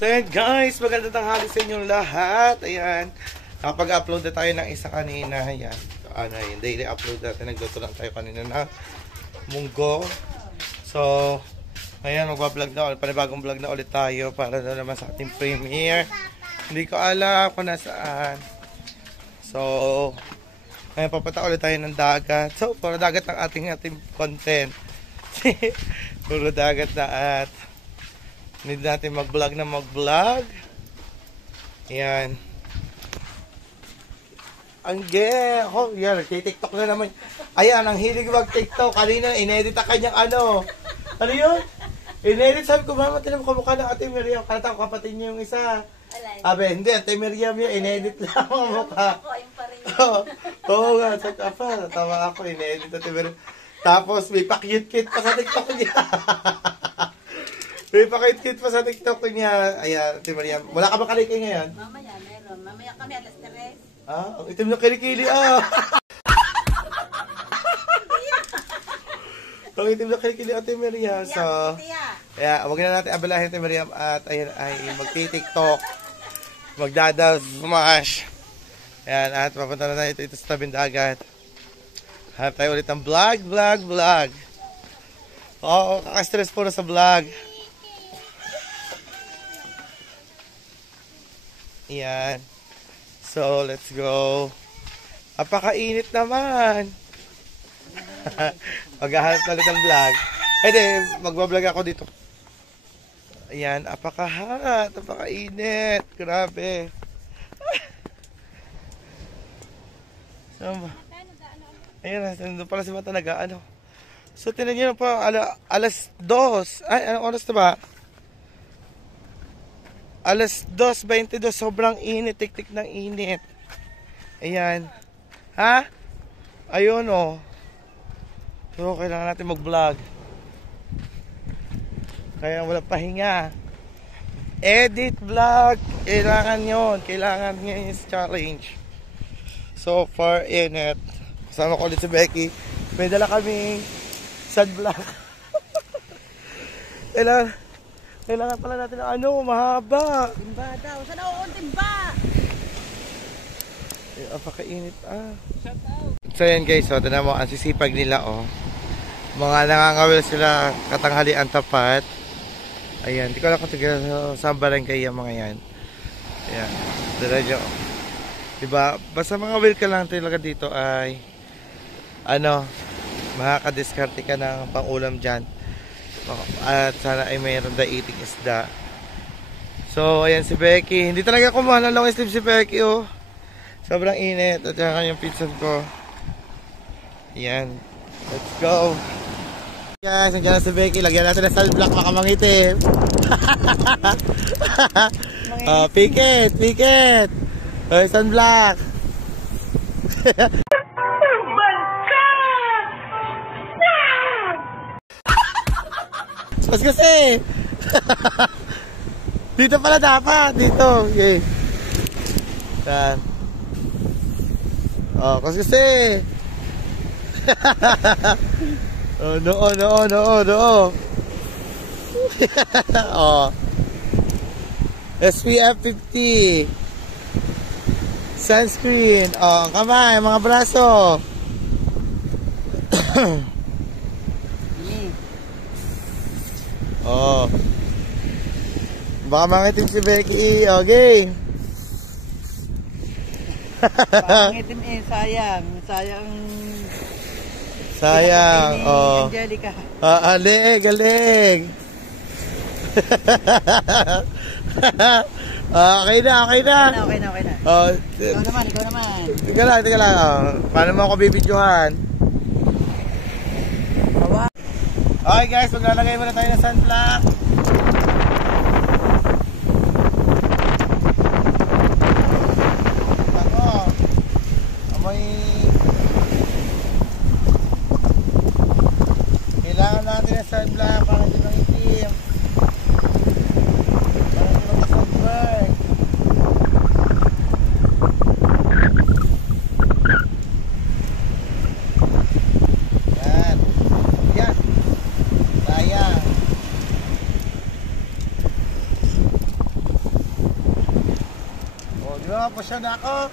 So yan guys, magandang tanghali sa inyong lahat. Ayan, nakapag-upload na tayo ng isa kanina. Ayan, ano yung daily upload natin. Nagluto lang tayo kanina na munggo. So, ayan, magbablog na ulit. Panibagong vlog na ulit tayo para na naman sa ating premiere. Hindi ko alam kung nasaan. So, ayan, papunta ulit tayo ng dagat. So, puro dagat ang ating content. Puro dagat na at need natin mag-vlog na mag-vlog. Ayan. Ang oh, yan, TikTok na naman. Ayan, ang hilig mag-TikTok. Kanina, inedit ang kanyang ano. Ano yun? Inedit, sabi ko, mama, tinan mo kamukha ng Ate Miriam. Kalata ko, kapatid niya yung isa. Abe, hindi, Ate Miriam yun, inedit lang ang mukha. Oo nga, sa kapa, tawa ako, inedit Ate Miriam. Tapos, may pa-cute-cute pa sa TikTok niya. May pa-cute-cute pa sa TikTok niya. Ayan, Ate Miriam. Wala ka ba kalikay ngayon? Mamaya, meron. Mamaya kami, alas 3. Ah, ang itim na kilikili, ah. Ang itim na kilikili, Ate Miriam. So, kaya, wag na natin abalahin, Ate Miriam. At, ayan, ay magti-TikTok. Magdada-smash. Ayan, at papunta na tayo ito sa tabing dagat. Hanap tayo ulit ng vlog. Oo, kaka-stress po na sa vlog. Ayan. So, let's go. Apakainit naman. Maghahanap na ulit ng vlog. Hindi, magbablog ako dito. Ayan, apakahat. Apakainit. Grabe. Ayan, nandun pala si Mata nag-ano. So, tinan nyo pa, alas 2. Ay, anong oras na ba? Alas 2:22, sobrang init, tik-tik ng init. Ayan. Ha? Ayun, oh. So, kailangan natin mag-vlog. Kaya wala pahinga. Edit vlog. Kailangan yun. Kailangan yun yung challenge. So far, init. Kasama ko ulit si Becky. May dala kaming sunblock. Kailangan pala natin ng ano, mahaba. Timba daw. Saan ako timba? Apakainit, ah. So yan guys, so ito na mo, ang sisipag nila, oh. Mga nangangawil sila katanghalian tapat. Ayan, di ko alam kung saan barangay yung mga yan. Ayan, diradyo. Diba, basta mga will ka lang talaga dito ay ano, makakadiskarte ka ng pang-ulam dyan. At sana ay mayroon da eating isda. So, ayan si Becky. Hindi talaga kumuha ng long sleeve si Becky, oh. Sobrang init. At yan yung pinsan ko. Ayan. Let's go. Guys, nandiyan na si Becky. Lagyan natin ng sunblock, baka mangitim. Pikit. Oy, sunblock. Oh my God! Mas kasi. Dito pala dapat. Dito. Okay. Yan. Oh, kasi. Oh, no. Oh. SPF 50. Sunscreen. Oh, ang kamay, mga braso. Oh. Baka mangitim si Becky. Okay. Pangitim sayang. Sayang. Oh. Angelica. Galing. Okay na. Okay na. Oh, Ikaw naman. Teka lang. Oh. Paano mo ako bibidyohan? Okay guys, maglalagay muna tayo ng sunblock. Ako. Amoy. Kailangan natin ng sunblock para hindi mangitim. Para hindi mag-sunburn. Yan. Sayang. Grabe siya na ako.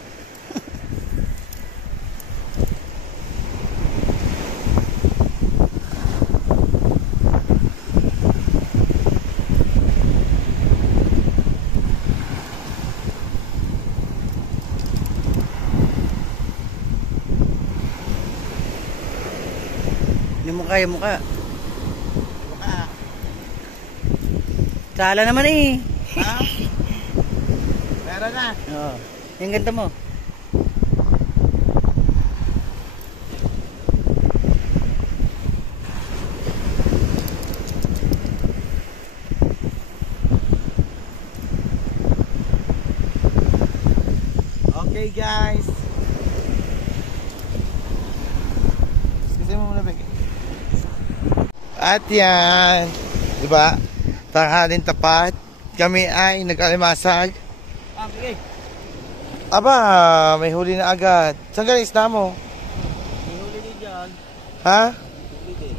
Yung mukha. Sala naman eh. Ha? Meron na. Oo. Yung ganda mo. Okay guys. Kasi mo muna bag. At yan. Diba? Tanghalin tapat. Kami ay nag-alimasag. Okay. Aba, may huli na agad. Saan galing isda mo? May huli din dyan. Ha? Huli din.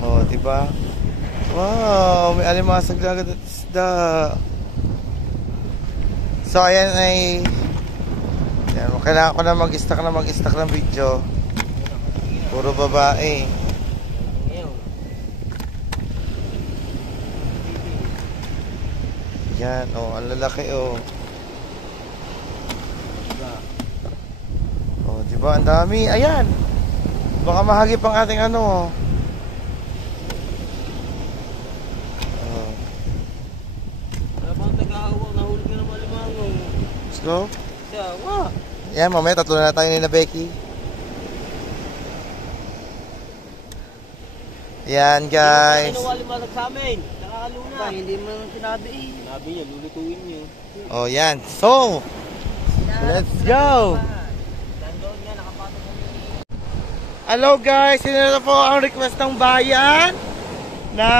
Oh, diba? Wow, may alimasag na agad at isda. So, ayan ay... Ayan, kailangan ko na mag-stack ng video. Puro babae. Yan, oh, ang lalaki, oh. Oh, diba? Ang dami. Ayan. Baka mahagip ang ating ano, oh. Wala bang taga-awak? Nahuli ka ng malimango. Let's go. Sawa. Yan, mamaya tatlo na tayo ni na Becky. Yan, guys. Ano malimanag sa amin? Nakakaluna. Hindi mo naman sinabi eh. Sinabi niya, lulutuin niyo. Oh, yan. So, let's go. Nandoon niya, nakapatong kami. Hello guys, sino na po ang request ng bayan na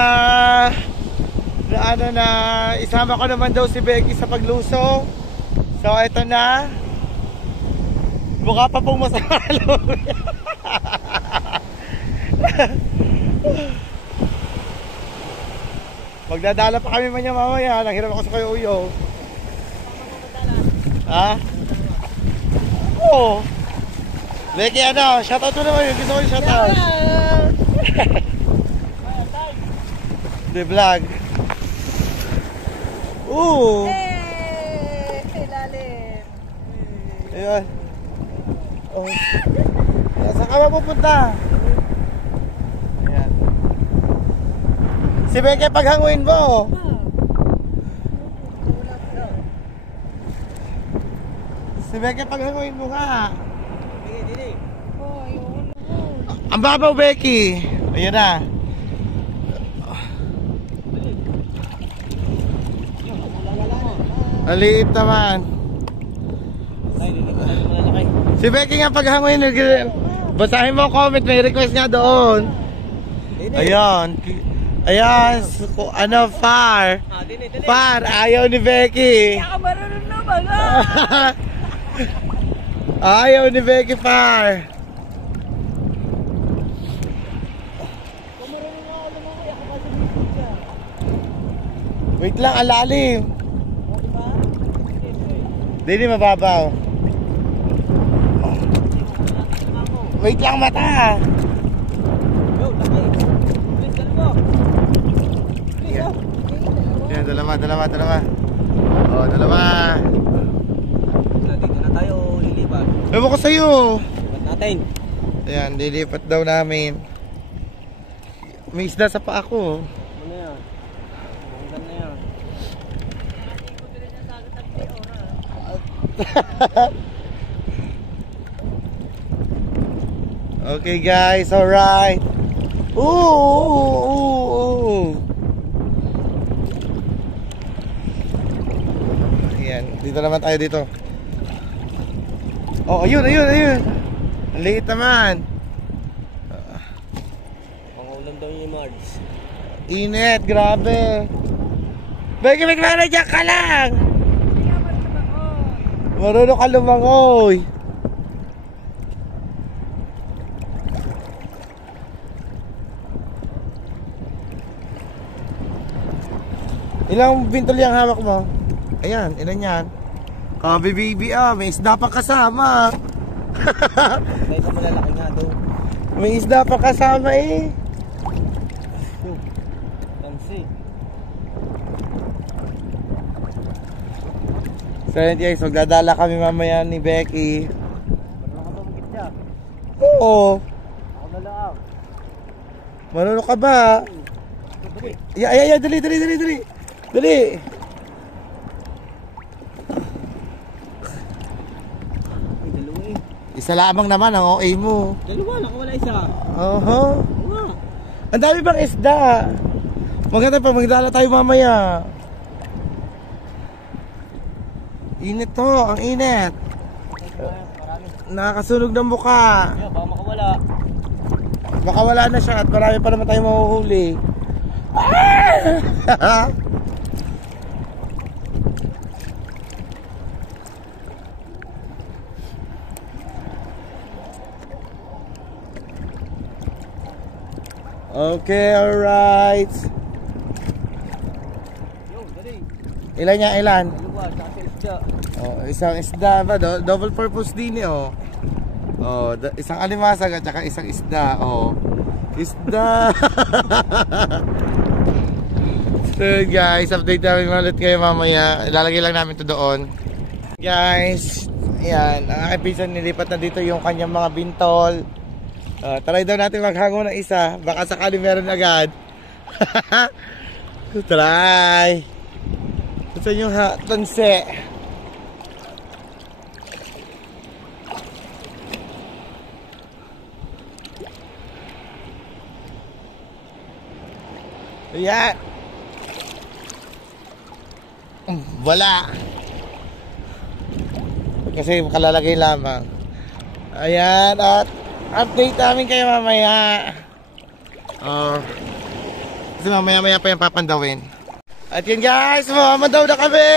ano na isama ko naman daw si Becky sa paglusong. So ito na. Mukha pa pong masama. Magdadala pa kami man mamaya. Nanghiram ako sa kayo uyo. Ha? Oo. Becky, ano? Shoutout mo naman yung gusto ko yung shoutout. The vlog. Ooh. Lalim. Ayun. Oh. Saan ka ba pupunta? Ayan. Si Becky, paghanguin mo. Si Becky, paghanguin mo nga. Ang babaw, Becky. Ayan na. Maliit naman. Si Becky nga paghanguin. Basahin mo comment. May request nga doon. Ayan. Ayan. Ano, far. Far. Ayaw ni Becky. Kaya ka marunong na mga. Ayaw ni Becky, far. Wait lang, alalim. Hindi mababaw. Wait lang, mata. Yan, dalawa. Oh, dalawa. Dito na tayo lilipat. Ewan ko sa'yo. Lilipat natin. Ayan, lilipat daw namin. May isda sa paa ko. Ano yan? Bonggan na yan. Okay guys, alright. Ooh. Ayan, dito naman tayo dito. Oh, ayun. Ang liit naman. Pangulam daw ni Mards. Init, grabe. Becky, magmanajan ka lang. Marunong ka lumangoy. Ilang bintol yung hawak mo? Ayan, ilan yan? Oh, baby, may isda pa kasama. May isang malalaki nga daw. May isda pa kasama eh. Tansi. So yun guys, magdadala kami mamaya ni Becky. Marunong ka ba mag-gitya? Oo. Ako na lang. Marunong ka ba? Ay, dali. Dali. Ay, dalawa eh. Isa lamang naman ang OA mo. Dalawa, nakawala isa. Oho. Oo nga. Ang dami bang isda. Maganda pa, magdala tayo mamaya. Init to, ang init. Marami. Nakakasunog ng mukha. Yeah, baka makawala. Baka wala na siya at marami pa naman tayo mahuhuli. Ah! Okay, alright. Yo, dali. Ilan niya, ilan? Dalawa, sa isda. Oh, isang isda ba? Double purpose din eh, oh. Oh, isang alimasag at saka isang isda, oh. Isda. So guys, update namin ulit kayo mamaya. Ilalagay lang namin to doon. Guys, ayan, ang aking pinsan nilipat na dito yung kanyang mga bintol. Try daw natin maghango ng isa. Baka sakali meron agad. Try. Gusto nyo tanse. Ayan. Wala. Kasi makalalagay lamang. Ayan, at update namin kayo mamaya. Kasi mamaya pa yung papandawin. At yun guys, mamandaw na kami.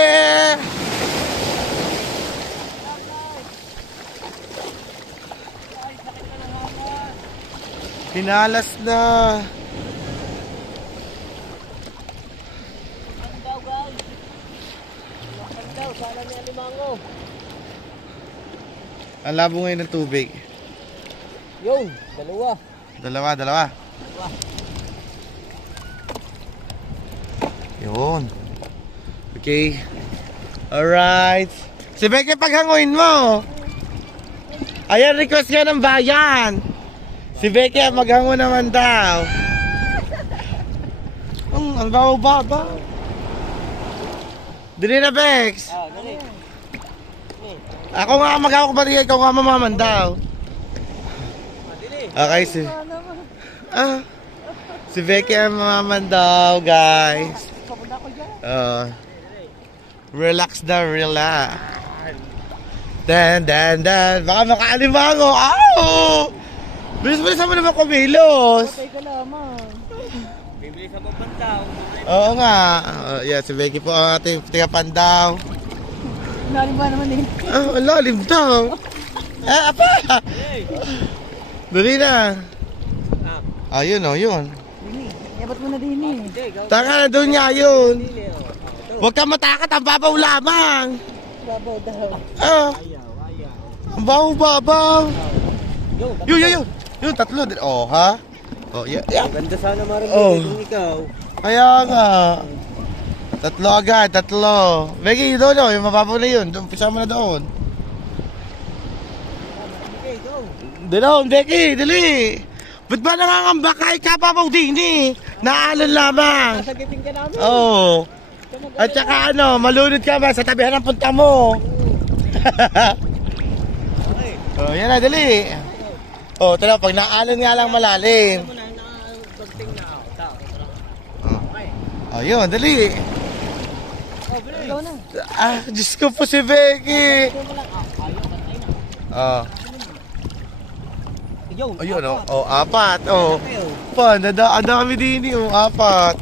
Hinalas na. Sana ni Alimango. Ang labo ngayon ng tubig. Yun, dalawa. Dalawa. Yun. Okay. Alright. Si Becky, paghanguin mo. Ayan, request nga ng bayan. Si Becky, maghango naman daw. Ang bawa-baba. Dili na, Bex. Dali. Ako nga mag-hawak ba rin? Ikaw nga mamaman daw. Dili. Okay, si Becky ang mamaman daw, guys. Kapuna ko dyan. Relax na, relax. Dan. Baka makaalimango. Ow! Bilis mo naman kumilos. Patay ka lamang. Bibili sa papantaw. Oo nga. Yeah, si Becky po ang ating tiga-pandaw. Lalim ba naman eh? Ang lalim daw. Apa! Dali na. Ayun, yun. Dini, yabat mo na dini. Taka na doon nga yun. Huwag ka matakot, ang babaw lamang. Babaw daw. Ang babaw. Yun. Yun, tatlo din. Oh, ha? Oh, yeah. Ganda sana marinig kung ikaw. Kaya nga. Tatlo. Becky, doon, yung mababaw na yun. Umpisa mo na doon. Okay, go. Doon, Becky, dali. Ba't ba nangangamba kahit kapabaw din eh? Naalon lamang. Sasagitin ka namin. Oo. At saka malunod ka ba sa tabihan ng punta mo? Oh, yan na, dali. Oh, tala, pag naalon nga lang malalim. Oh, yun, dali. Diyos ko po si Becky. Ayun, apat. Ang dami din yung apat.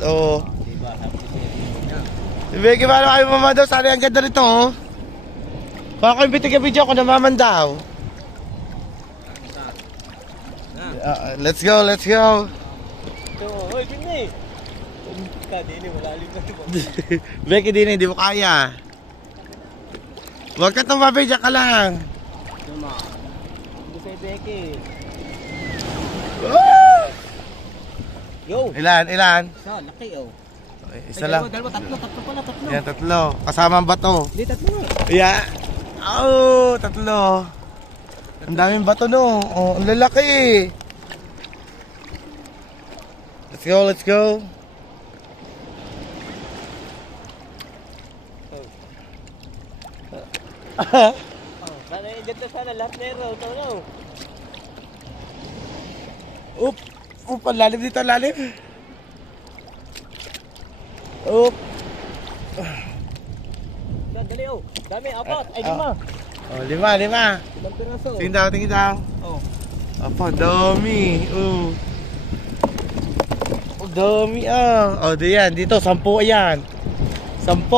Si Becky, paano kayo mamandaw? Sana ang ganda rito, oh. Baka yung bitig-video ako namaman daw. Let's go. Hoy, Pini. Dini, malalim na ito. Becky, Dini, hindi mo kaya. Huwag ka tumabi, dyan ka lang. Tuma. Hindi sa'yo Becky. Woo! Yo! Ilan? Isa, laki oh. Okay, isa lang. Dalawa, tatlo pala, tatlo. Yan, tatlo. Kasama ang bato. Hindi, tatlo nga. Yeah. Oh, tatlo. Ang daming bato no. Oh, ang lalaki. Let's go, let's go. Sana dito sana lahat meron. Ito no. Oop. Oop, ang lalim dito, ang lalim. Oop. Dali oh. Dami, apat. Ay, lima. Oh, lima. Ilang piraso? Tingin daw. Oh. Apa, dami. Oh, dami ah. Oh, diyan. Dito, 10 yan. 10.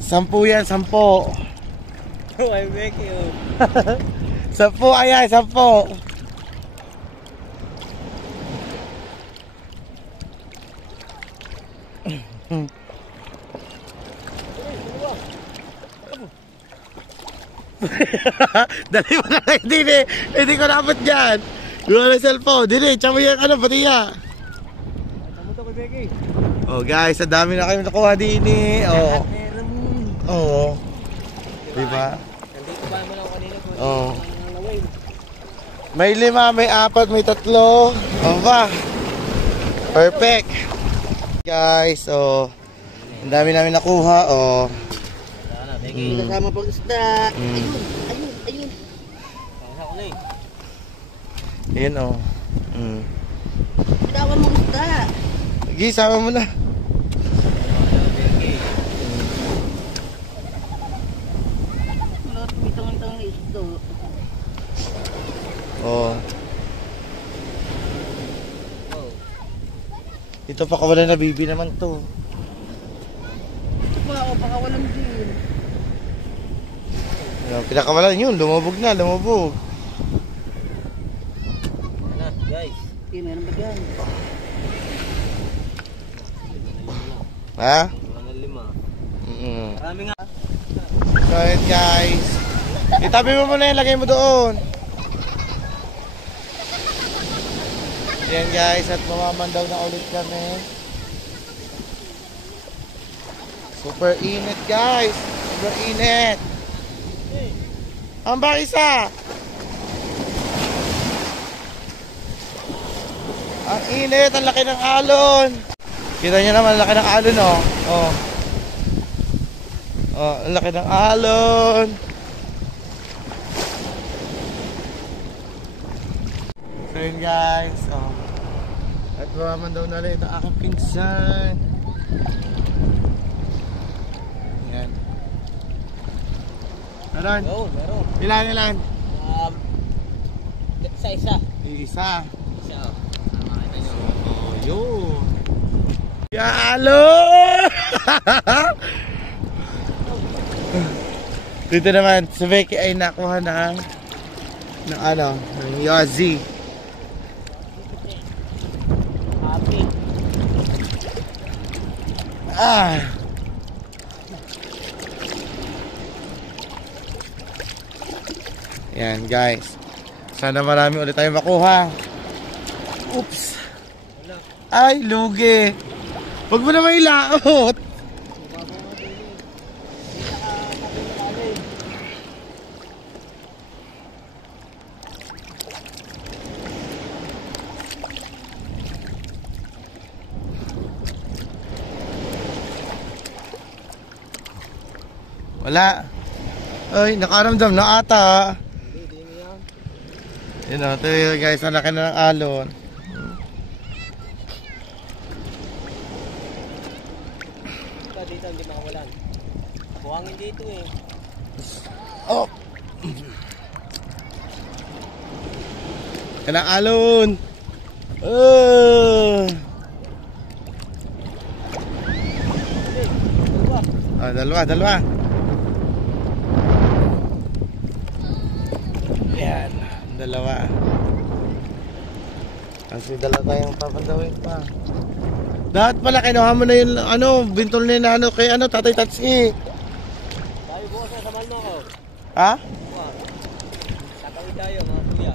10 yan, 10. Oh, ay Becky oh. 10, ayan, 10. Dali mo na lang, hindi ko naabot dyan. Wala na cellphone, dili, tsaka mo yung batiya. Tama to kay Becky. Oh guys, ang dami na kayo nakuha din eh. Oh. Meron. Oo. Diba? Nandito pa mo lang kanina ko. Oo. May 5, may 4, may 3. Oh ba? Perfect. Guys, oh. Ang dami namin nakuha, oh. Sana, Becky. Kasama pang isda. Ayun. Pangsa ko na eh. Ayun, oh. Bitawan mo isda. Sige, sama mo na. Oh. Ito pa kawalan na bibi naman to. Pakawalan din. Pinakawalan yun, lumubog na, lumubog. Na, guys. Meron ba dyan? Ha? 5. Marami nga. So yun guys. Itabi mo muna yan, lagay mo doon. Yan guys, at mamamandaw na ulit kami. Super init guys. Super init. Ang ba isa? Ang init, ang laki ng alon. Kita nyo naman, ang laki ng alon oh. Oh. Oh, ang laki ng alon. So yun guys, oh. At maman daw na ulit ang aking pinsan. Yan. Meron? Meron. Ilan? Isa. Isa. Isa oh. Makita nyo. Oh, yun. Yalo! Dito naman, si Becky ay nakuha ng Yozzy. Happy. Yan guys. Sana marami ulit tayong makuha. Oops. Ay, lugi. Huwag mo na may laot. Wala. Ay, nakaramdam na ata. Yun o, ito yun guys, ang laki na ng alon. Dito hindi makawalan. Buhangin dito eh. Oh! Kanang alon! Dalawa. Yan, dalawa. Kasi dalawa tayong papandawin pa. Dapat pala kinuha mo na yung bintol na kay Tatay Tatsi. Tayo Samal mo ako. Ha? Tatawid tayo, mga kuya.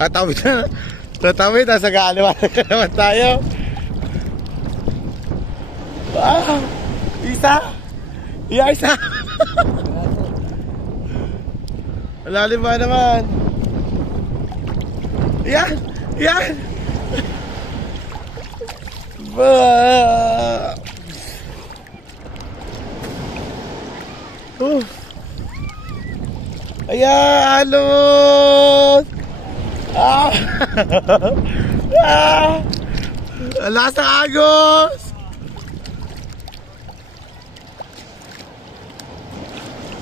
Tatawid na. Tatawid, nasa gaaliwan ka naman tayo. Wow! Isa! Isa! Malalim ba naman? Yan! Yan! Ba! Ayan! Alon! Ah! Ah! Alas ang agos!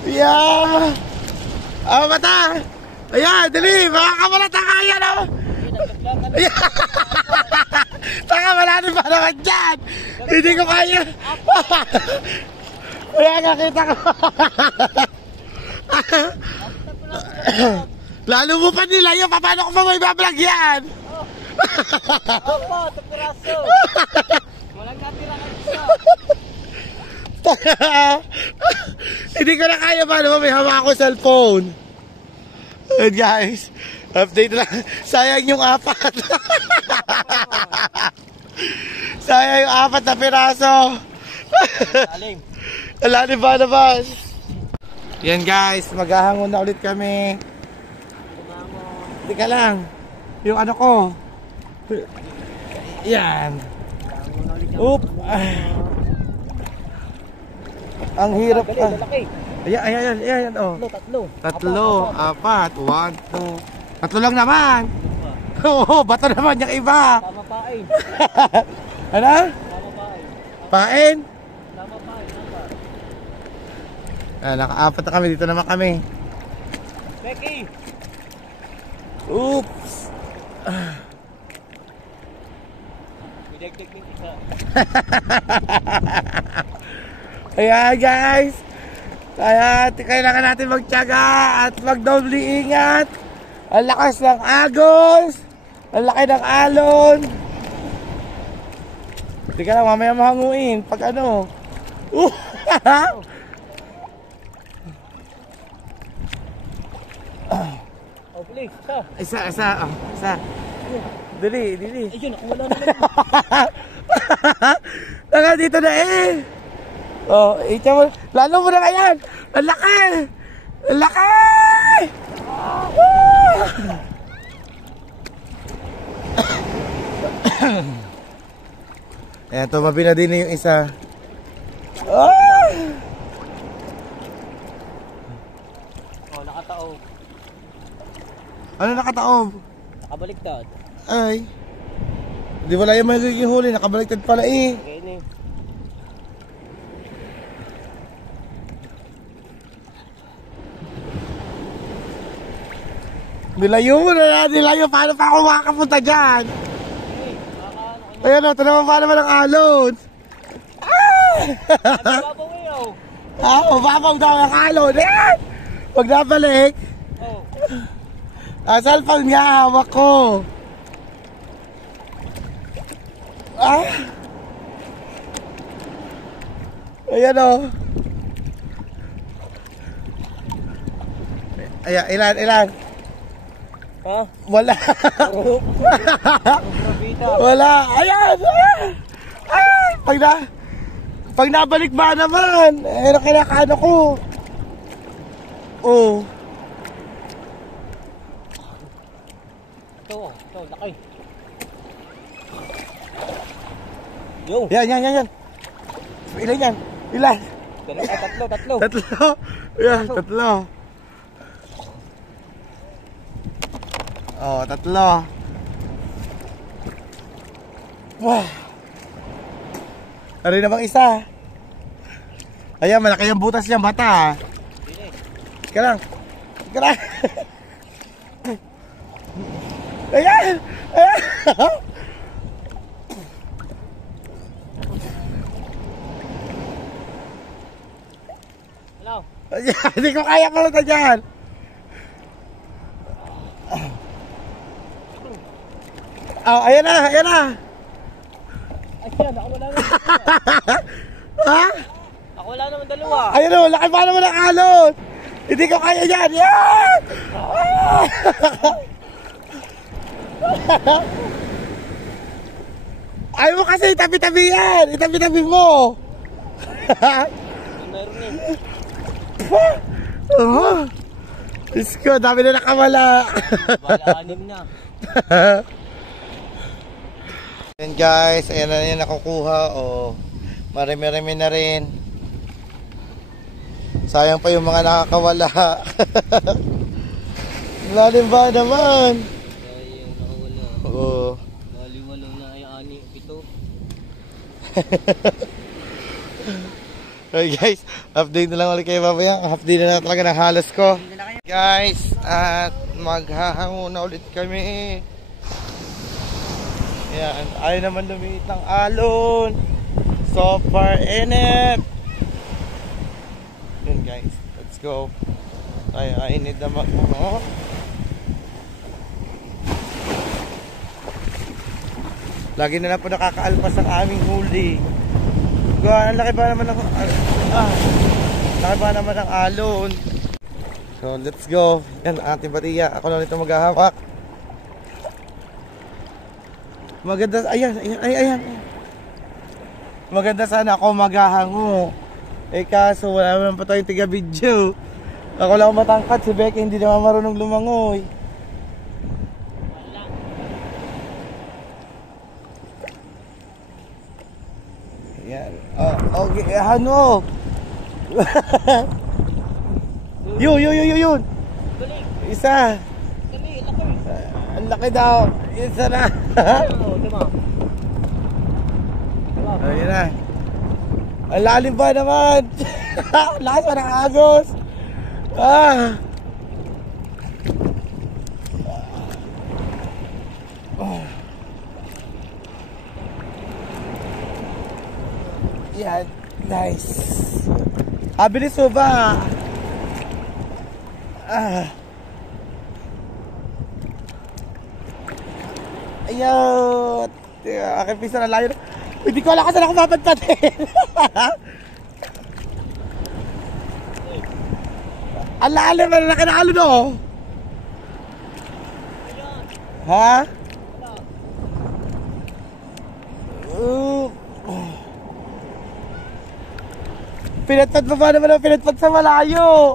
Yeah! Ah, mata! Ayan, dali! Makakamalata ka yan, oh! Ayan! Taka, malalim pa naman dyan! Hindi ko kaya! Ayan, nakita ko! Lalo mo pa nila yun, paano ko pa may bablog yan? Opo, tapiraso. Walang natira ka isa. Hindi ko na kaya ba naman may hawak ako cellphone. And guys, update lang. Sayang yung 4. Sayang yung 4 na piraso. Aling. Alalim ba naman? Yan guys, maghahangon na ulit kami. Hindi ka lang. Yung ano ko. Yan. Oop. Ang hirap pa. Ayan, ayan, ayan, oh. Tatlo, 4, 1, 2. Tatlo lang naman. Oo, bato naman yung iba. Tama pain. Ano? Tama pain. Pain? Tama pain. Naka-4 na kami, dito naman kami. Becky. Oops. Bidagdag ng isa. Ayan guys. Kaya kailangan natin magtiyaga at magdoble ingat. Ang lakas ng agos. Ang laki ng alon. Hindi ka lang mamaya mahanguin. Pag ano. Oh, please. Isa. Isa. Dali. Ayun, ako wala naman. Tanga dito na eh. Oh, ito mo. Lalo mo na ngayon. Ang laki. Ang laki. Ayan, tumabi na din yung isa. Oh, Nakataob. ano nakataob? Nakabaliktad. Ay. Di wala yung magiging huli. Nakabaliktad pala eh. Okay na eh. Nilayo. Paano pa ako makakapunta dyan? Ayan o, ito naman pa naman ang alon. Babaw eh, oh. Mababaw daw ang alon. Ayan! Pag nabalik, Oh. cellphone nga hawak ko. Ayan o. Ayan, ilan? Ha? Wala. Wala. Ayan. Ay, pag nabalik ba naman? Eh, kinakaano ko. Oh. Ito, laki. Yo. Yan. Ilan yan? Ilan? Tatlo. Tatlo. Yan, tatlo. Oh, tatlo. Wow. Ano namang isa? Ayan, malaki yung butas niyang bata. Ika lang. Ayan. Hello. Ayan, hindi ko kaya pala na dyan. Oh, ayan na. Ay, siya, ako wala naman. Ha? Ako Wala naman dalawa. Ayun o, laki pa naman ang alon. Hindi ko kaya yan. Yan! Ayaw mo kasi itabi-tabi yan. Itabi-tabi mo. Meron Diyos ko, dami na nakamala. Bala 6 na. Ayan guys, ayan na yan nakukuha. O, marami-rami na rin. Sayang pa yung mga nakakawala. Lalim ba naman? Ay, yung nakawala. Oo. Laliwalo na ay 6, 7. Okay guys, update na lang ulit kayo mamaya. Half day na talaga ng halos ko. Guys, at maghahango na ulit kami. Ayan, ayaw naman lumiit ng alon. So far init. Yun guys, let's go. I need na maghango. Lagi na lang po nakakaalpas ang aming huli. Ang laki ba naman ng laki ba naman ng alon. So let's go. Yan ating batiya. Ako na nito maghahawak. Maganda. Ayan. Maganda sana ako maghahango. Eh kaso wala naman pa tayong tiga video. Ako lang matangkat. Si Becky hindi naman marunong lumangoy. Yan. Okay, ano? Yun. Isa. Dali, laki. Ang laki daw. Isa na. Ayun na. Ang lalim ba naman? Lakas pa ng agos. Yan, nice. Bilis mo ba? Ayun. Aking pisa na layo. Hindi ko alam kasi ako mapadpatin. Ang lalim na nakinalo no. Ha? Pinatpat pa ba naman ang pinatpat sa malayo?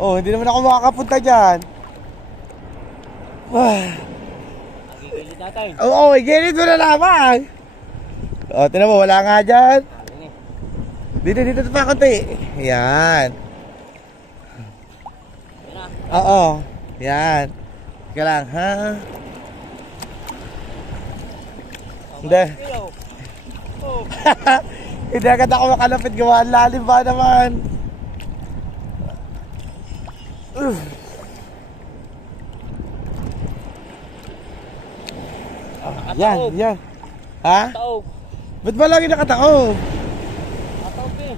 Oh, hindi naman ako makakapunta dyan. Gigilid natin. Oo, igilid mo na lamang. O, tinan mo, wala nga dyan. Dito pa konti. Yan. Oo, yan. Teka lang, ha? Hindi. Hindi agad ako makalapit, gawa ang lalim ba naman? Yan. Ha? Taob. Ba't ba lagi nakataob? Nakataob eh.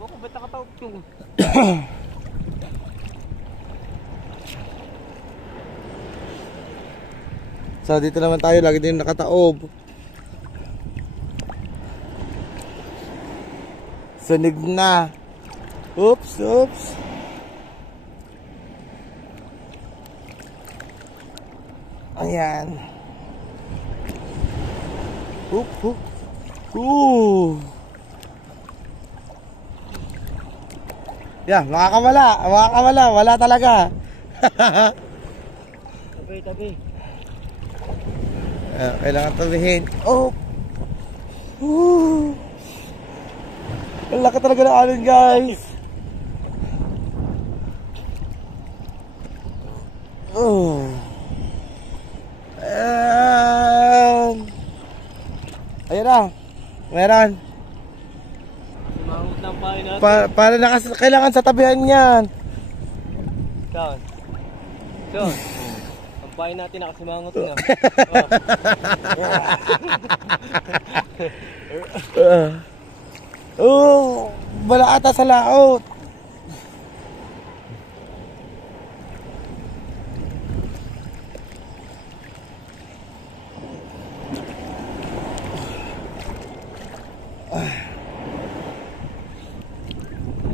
Ewan ko ba't nakataob yung... So dito naman tayo, lagi din nakataob. Sunog na. Oops. Ayan. Yeah, makakawala. Wala talaga. Tabi. Kailangan tabihin. Ang laki talaga ng alon, guys. Ayan na. Meron. Sumangot ng pahay natin. Para kailangan sa tabihan yan. Saan? Ang pahay natin nakasimangot na. Wala ata sa laot.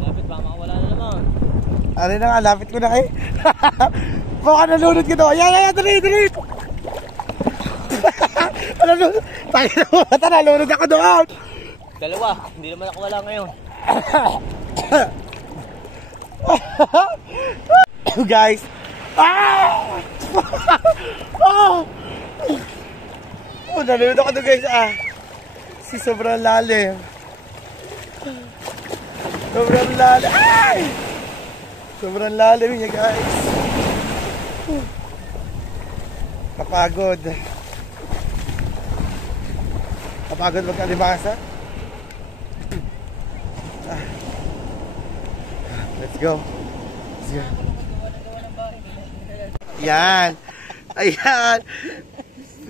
Lapit ba? Makawala na naman. Ano na nga, lapit ko na kayo. Baka nalunod ka doon. Yan, tuloy. Nalunod. Tayo na mata, nalunod ako doon. Dalawa, hindi naman ako wala ngayon. Guys. Nalunod ako doon guys. Sobrang lalim. Sobrang lalim. Sobrang lalim niya guys. Kapagod. Kapagod magkalibasa. Let's go. Yan. Ayan.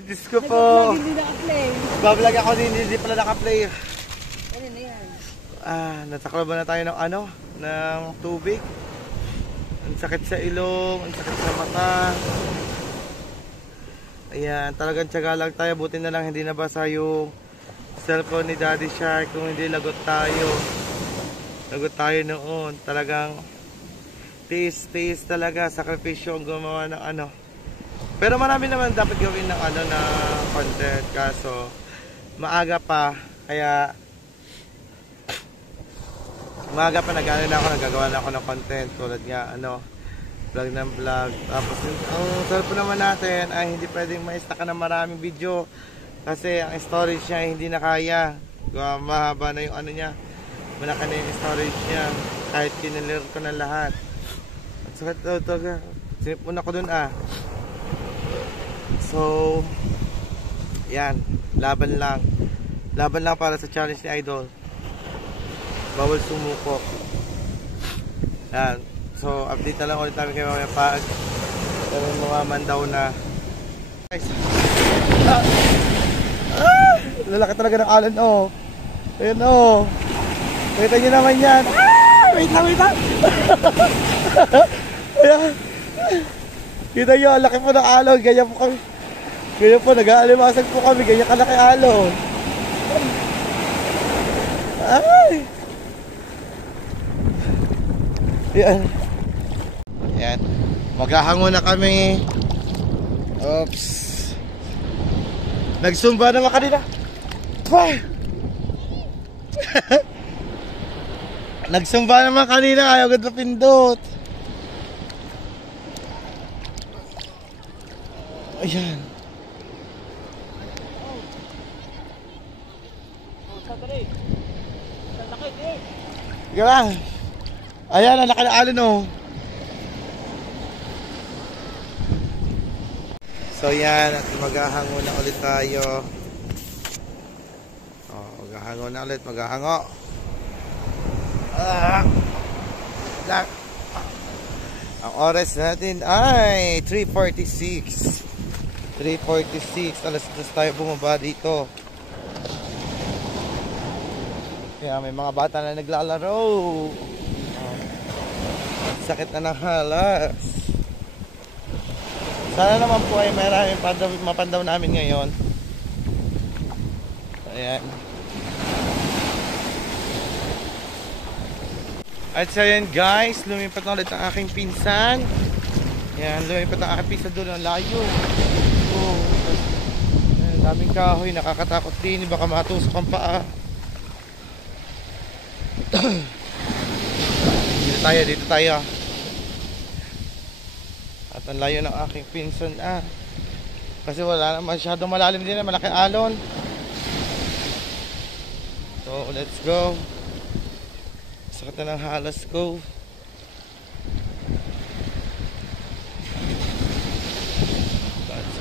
Diyos ko po. Hindi naka-play. Bablog ako hindi pala naka-play. Ano na yan? Nataklaban na tayo ng tubig. Ang sakit sa ilong, ang sakit sa mata. Ayan, talagang tiyaga lang tayo. Buti na lang hindi nabasa yung cellphone ni Daddy Shark. Kung hindi, lagot tayo. Lagot tayo noon. Talagang tiis talaga. Sakripisyo ang gumawa ng ano. Pero marami naman dapat gawin ng na content. Kaso, maaga pa. Kaya, maaga pa nagagawa na ako ng content. Tulad nga, vlog ng vlog. Tapos, ang cellphone naman natin ay hindi pwedeng ma-stack ng maraming video. Kasi ang storage niya ay hindi na kaya. Mahaba na yung niya. Malaki na yung storage niya. Kahit kinilir ko na lahat. At sakit ito. Sinipon ako dun So, yan. Laban lang. Laban lang para sa challenge ni Idol. Bawal sumuko. Yan. So, update na lang ulit namin kayo mamaya pag kami mamandaw na. Guys. Lalaki talaga ng alon, Ayan, Kita nyo naman yan. Wait lang. Ayan. Kita nyo, ang laki po ng alon. Ganyan po kami. Ganyan po, nag-aalimasag po kami. Ganyan kalaki alon. Ayan. Maghahango na kami. Oops. Nagsumba naman kanina. Nagsumba naman kanina. Ayaw ganda pindot. Ayan. Sige lang. Ayan, ang laki na alon, So yan, at maghahango na ulit tayo. Maghahango na ulit, maghahango. Ang oras natin ay 3:46. 3:46, alas 2 tayo bumaba dito. Kaya may mga bata na naglalaro. Sakit na ng halas. Sana naman po ay maraming mapandaw namin ngayon. Ayan. At so yan guys, lumipat na ulit ang aking pinsan. Ayan, lumipat ang aking pinsan doon ang layo. Ayan, daming kahoy, nakakatakot din. Baka matusok ang paa. Dito tayo. At ang layo ng aking pinsan kasi wala na masyadong malalim din na malaking alon. So let's go. Sakit na ng halas ko.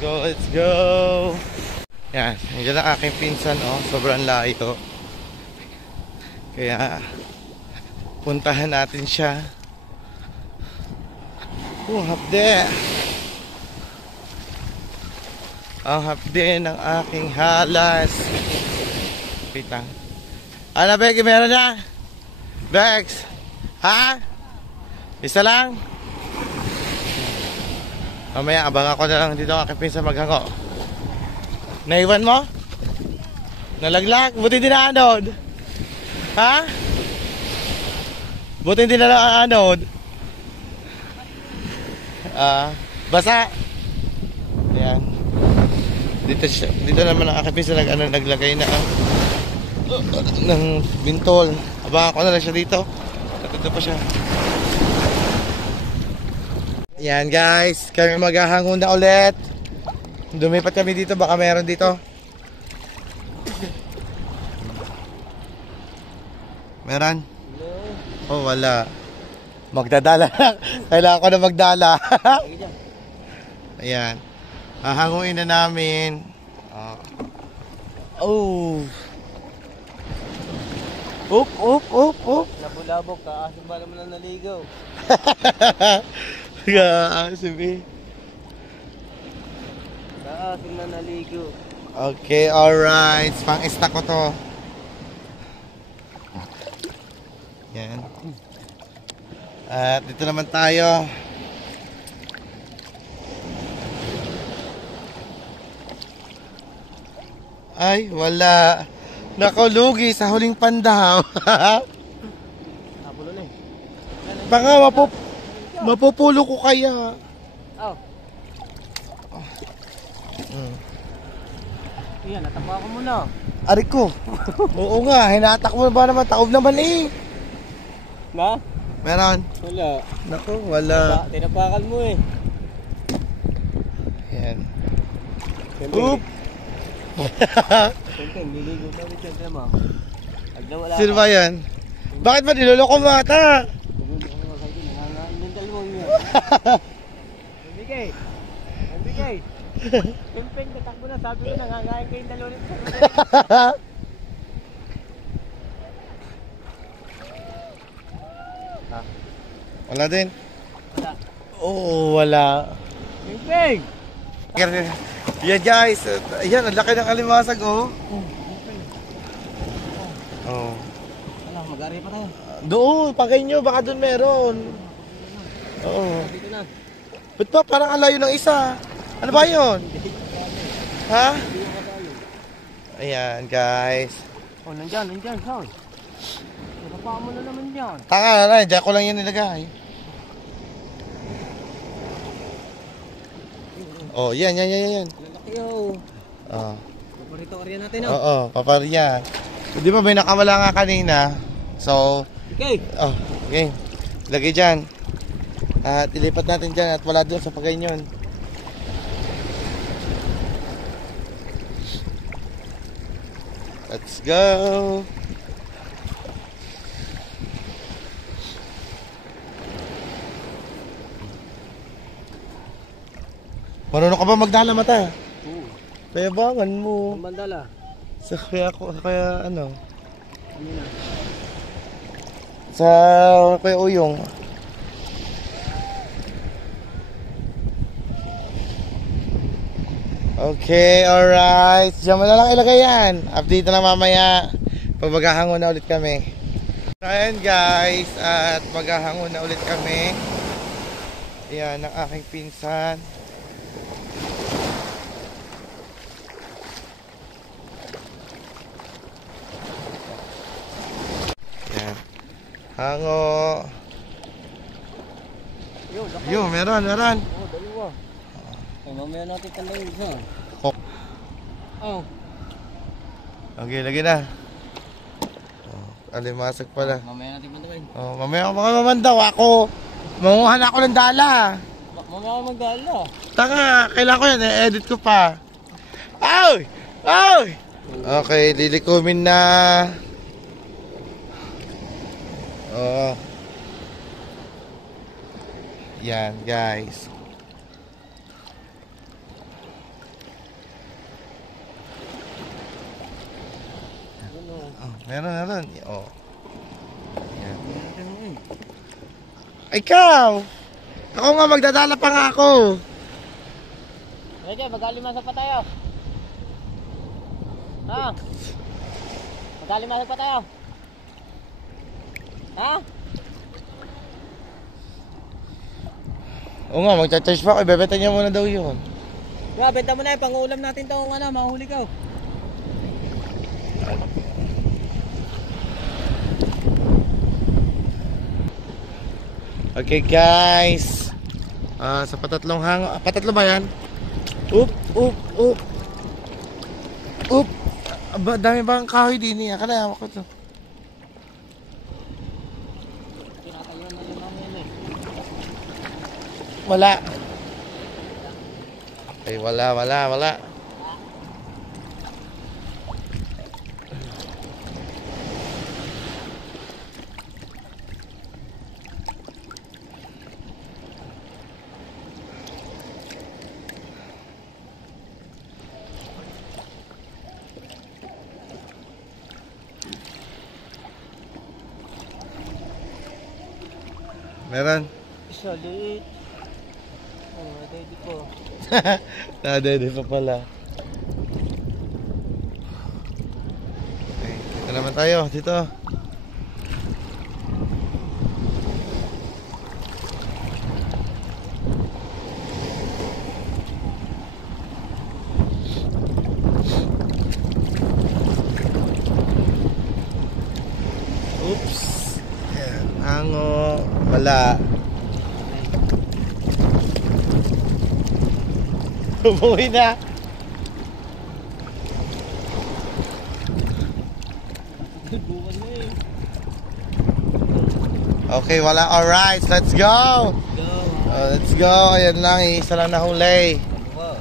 Let's go. Yan, nandiyan ang aking pinsan sobrang layo. Kaya puntahan natin siya. Hapde. Ang hapde ng aking halas. Wait lang. Ano Becky, meron na? Bex? Ha? Isa lang? Mamaya abang ako na lang dito ang aking pinsan maghango. Naiwan mo? Nalaglag? Buti din naanod. Ha? Buti hindi na lang ano. Basa. Ayan. Dito naman ang aking pinsan naglagay na ng bintol. Abangan ko na lang siya dito. Dito pa siya. Yan guys, kami maghahangon na ulit. Dumipat kami dito, baka meron dito. Meron? Oh, wala. Magdadala lang. Kailangan ko na magdala. Ayan. Hahanguin na namin. Oh. Up. Labog-labog ka. Asin ba naman na naligaw? Kaasim eh. Kaasin na naligaw. Okay, alright. Pang-stack ko to. Yan. At dito naman tayo. Ay, wala. Nakulugi sa huling pandaw. Napulo na eh. Baka mapupulo ko kaya. Oh. Yan, natapa ko muna. Ari ko. Oo nga, hinatak mo ba naman? Taob naman eh. Na? Meron. Wala. Naku, wala. Tinapakan mo eh. Yan. Oop. Tenteng, niligo na rin dyan mo. Sino ba yan? Bakit ba niloloko mo ata? Nangangain mo yun. Nabigay. Tenteng, tatakbo na. Sabi ko nangangain kayong dalawa nito sa rulo. Wala din? Wala. Oo, wala. Tenteng! Yan guys, ayan, ang laki ng alimasag oh. Oh. Wala, mag-ari pa tayo. Doon, pagay nyo, baka doon meron. Oo. Dito na. Ba't ba parang alayo ng isa? Ano ba yun? Ha? Ayan guys. Oh, nandyan, saan? Nakapaan mo na naman dyan. Taka na, dyan ko lang yan nilagay. Oh, yan. Lalaki oh. Oh. Paparito area natin oh. Oo, paparya. Di ba may nakawala nga kanina? So, Okay. oh, okay. Lagay dyan. At ilipat natin dyan at wala doon sa Pagayon. Let's go. Marunong ka ba magdala mata? Oo. Kaya bangan mo. Ang bandala. Kaya ano? Ano na? Sa Kuya Uyong. Okay, alright. Diyan mo na lang ilagay yan. Update na lang mamaya. Pag maghahangon na ulit kami. Ayan guys, at maghahangon na ulit kami. Ayan ang aking pinsan. Ayan. Hango. Yo, meron. Oh, dalawa. Ay, mamaya natin tandayin isa. Oh. Okay, lagi na. Alimasag pala. Mamaya natin tandayin. Oh, mamaya ako mamamandaw ako. Manguhan ako ng dala. Mamaya magdala. Tanga, kailangan ko yan. I-edit ko pa. Ay! Okay, lilikumin na. Oh. Yan, guys. Oh, meron. Oh. Yan. Ikaw! Ako nga, magdadala pa nga ako. Medyo, mag-alimasa pa tayo. Ha? Mag-alimasa pa tayo. Ha? Oo nga, magcha-charge pa ako. Ibebenta niya muna daw yun. Kaya, benta mo na yung pang-uulam natin itong mahuli ka. Okay guys. Sa patatlong hango. Patatlo ba yan? Oop, oop, oop. Oop. Aba, dami bang kahoy din niya. Kaya ako to. Tinatayo na yun namin eh. Wala. Ay, wala. Meron. Isa liit. Oh, daddy ko. Nadede pa pala. Okay, dito naman tayo. Dito. Oops. Ayan. Hango. Wala. Umuwi na. Buwan na eh. Okay, wala. Alright, let's go. Go. Let's go. Ayan lang. Isa lang nahuli. Wow.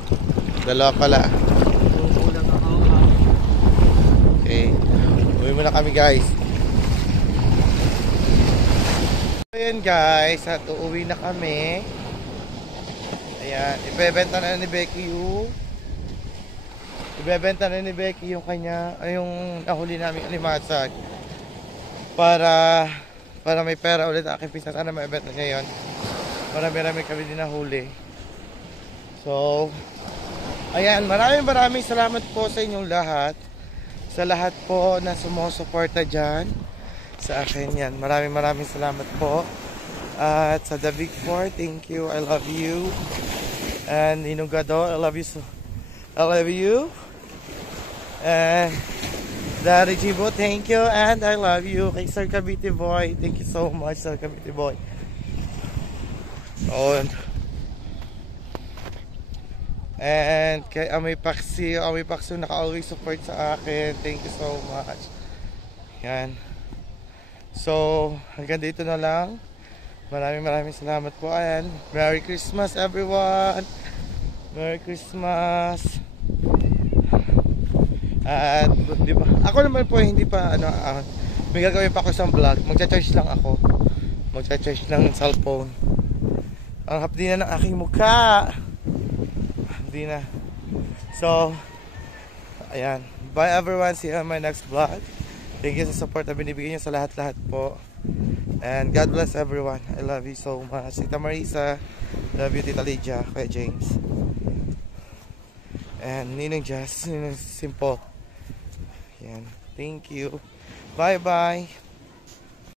Dalawa pala. Kulang ako. Okay. Uwi muna kami guys. Ayan guys. At uuwi na kami. Ayan. Ibebenta na ni Becky yung kanya, yung nahuli namin alimasag. Para may pera ulit aking pisa. Sana maibenta niya yun. Marami kami din nahuli. So, ayan, maraming salamat po sa inyong lahat. Sa lahat po na sumusuporta dyan sa akin yan. Maraming salamat po. At sa The Big Four, thank you. I love you. And Ninong Gado, I love you so. I love you. And Daddy Jibo, thank you. And I love you. Kay Sir Cavite Boy, thank you so much, Sir Cavite Boy. And kay Amoy Paxi naka-always support sa akin. Thank you so much. Yan. So, hanggang dito na lang. Maraming salamat po. Ayan. Merry Christmas everyone. Merry Christmas. At di ba? Ako naman po hindi pa may gagawin pa ako sa vlog. Magcha-charge lang ako. Magcha-charge ng cellphone. Ang hapdi na ng aking mukha. Hapdi na. So, ayan. Bye everyone. See you on my next vlog. Thank you sa support na binibigay niyo sa lahat-lahat po. And God bless everyone. I love you so much. Tita Marisa. Love you, Tita Lydia. Kuya James. And Ninong Jazz. Ninong Simple. Yan. Thank you. Bye-bye.